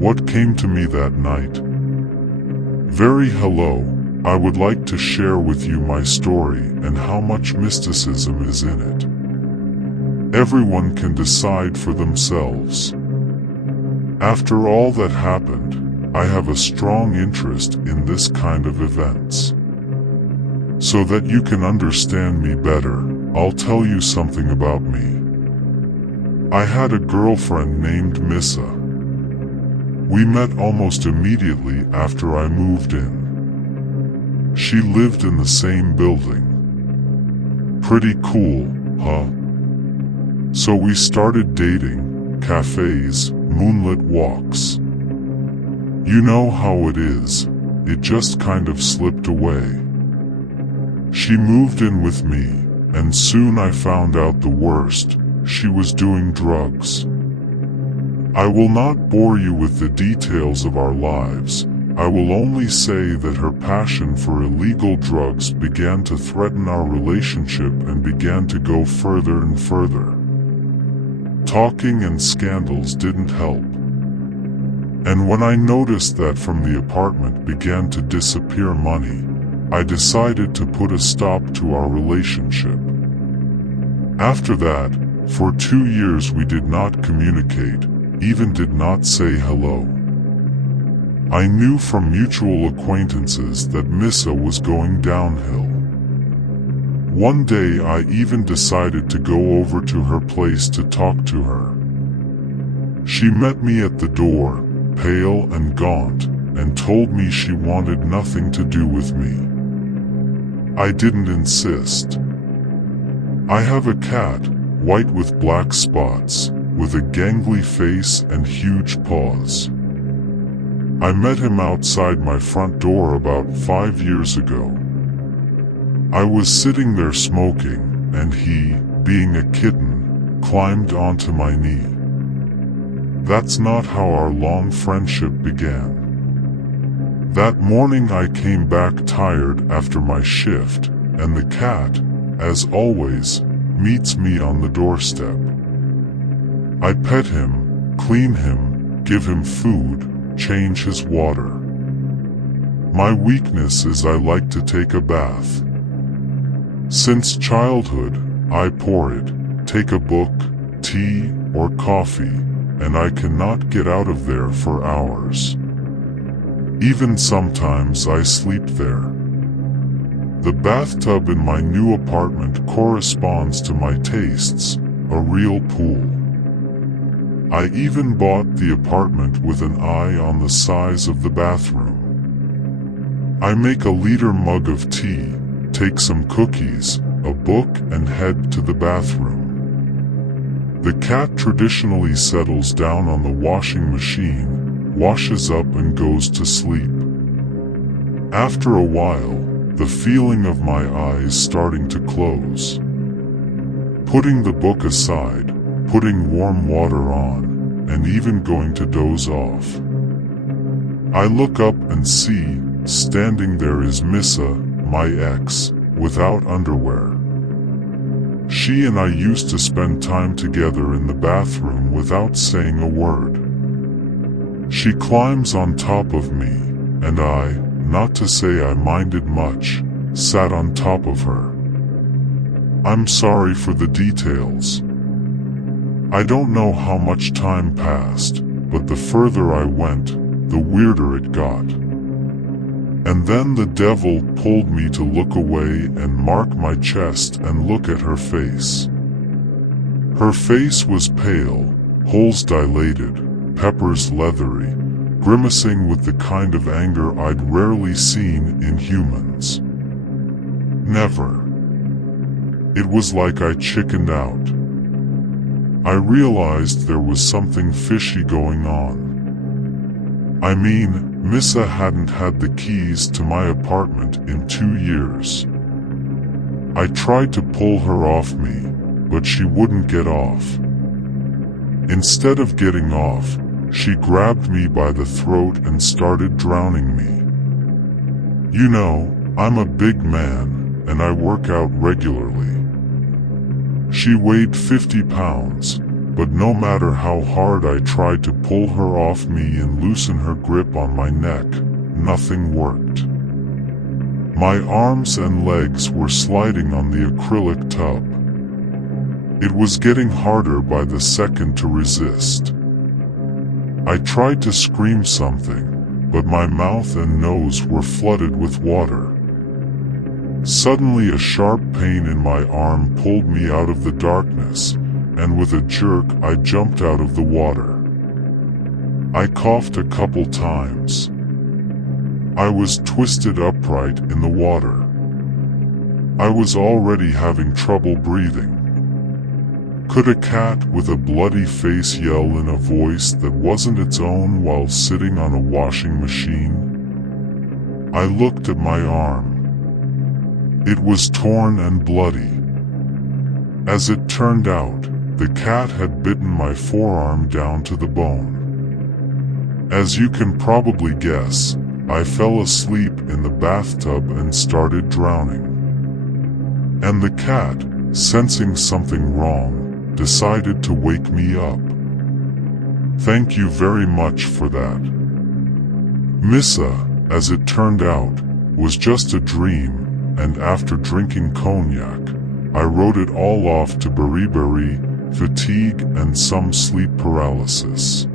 what came to me that night. Very hello, I would like to share with you my story and how much mysticism is in it. Everyone can decide for themselves. After all that happened, I have a strong interest in this kind of events. So that you can understand me better, I'll tell you something about me. I had a girlfriend named Missa. We met almost immediately after I moved in. She lived in the same building. Pretty cool, huh? So we started dating, cafes, moonlit walks. You know how it is, it just kind of slipped away. She moved in with me, and soon I found out the worst. She was doing drugs. I will not bore you with the details of our lives. I will only say that her passion for illegal drugs began to threaten our relationship and began to go further and further. Talking and scandals didn't help. And when I noticed that from the apartment began to disappear money, I decided to put a stop to our relationship. After that, for 2 years we did not communicate, even did not say hello. I knew from mutual acquaintances that Missa was going downhill. One day I even decided to go over to her place to talk to her. She met me at the door, pale and gaunt, and told me she wanted nothing to do with me. I didn't insist. I have a cat, white with black spots, with a gangly face and huge paws. I met him outside my front door about 5 years ago. I was sitting there smoking, and he, being a kitten, climbed onto my knee. That's not how our long friendship began. That morning I came back tired after my shift, and the cat, as always, meets me on the doorstep. I pet him, clean him, give him food, change his water. My weakness is I like to take a bath. Since childhood, I pour it, take a book, tea, or coffee, and I cannot get out of there for hours. Even sometimes I sleep there. The bathtub in my new apartment corresponds to my tastes, a real pool. I even bought the apartment with an eye on the size of the bathroom. I make a liter mug of tea, take some cookies, a book, and head to the bathroom. The cat traditionally settles down on the washing machine, washes up and goes to sleep. After a while, the feeling of my eyes starting to close. Putting the book aside, putting warm water on, and even going to doze off. I look up and see, standing there is Missa, my ex, without underwear. She and I used to spend time together in the bathroom without saying a word. She climbs on top of me, and I, not to say I minded much, sat on top of her. I'm sorry for the details. I don't know how much time passed, but the further I went, the weirder it got. And then the devil pulled me to look away and mark my chest and look at her face. Her face was pale, holes dilated, peppers leathery, grimacing with the kind of anger I'd rarely seen in humans. Never. It was like I chickened out. I realized there was something fishy going on. I mean, Missa hadn't had the keys to my apartment in 2 years. I tried to pull her off me, but she wouldn't get off. Instead of getting off, she grabbed me by the throat and started drowning me. You know, I'm a big man, and I work out regularly. She weighed 50 pounds, but no matter how hard I tried to pull her off me and loosen her grip on my neck, nothing worked. My arms and legs were sliding on the acrylic tub. It was getting harder by the second to resist. I tried to scream something, but my mouth and nose were flooded with water. Suddenly a sharp pain in my arm pulled me out of the darkness, and with a jerk I jumped out of the water. I coughed a couple times. I was twisted upright in the water. I was already having trouble breathing. Could a cat with a bloody face yell in a voice that wasn't its own while sitting on a washing machine? I looked at my arm. It was torn and bloody. As it turned out, the cat had bitten my forearm down to the bone. As you can probably guess, I fell asleep in the bathtub and started drowning. And the cat, sensing something wrong, decided to wake me up. Thank you very much for that. Missa, as it turned out, was just a dream, and after drinking cognac, I wrote it all off to beriberi, fatigue and some sleep paralysis.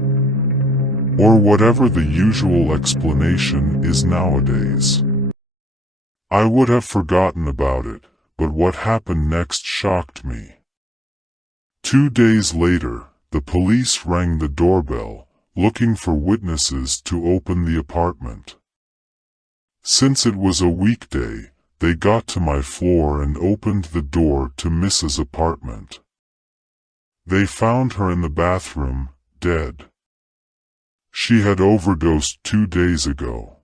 Or whatever the usual explanation is nowadays. I would have forgotten about it, but what happened next shocked me. 2 days later, the police rang the doorbell, looking for witnesses to open the apartment. Since it was a weekday, they got to my floor and opened the door to Missa's apartment. They found her in the bathroom, dead. She had overdosed 2 days ago.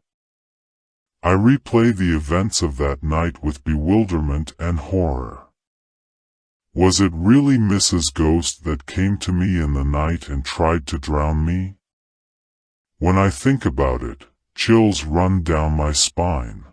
I replay the events of that night with bewilderment and horror. Was it really Missa's ghost that came to me in the night and tried to drown me? When I think about it, chills run down my spine.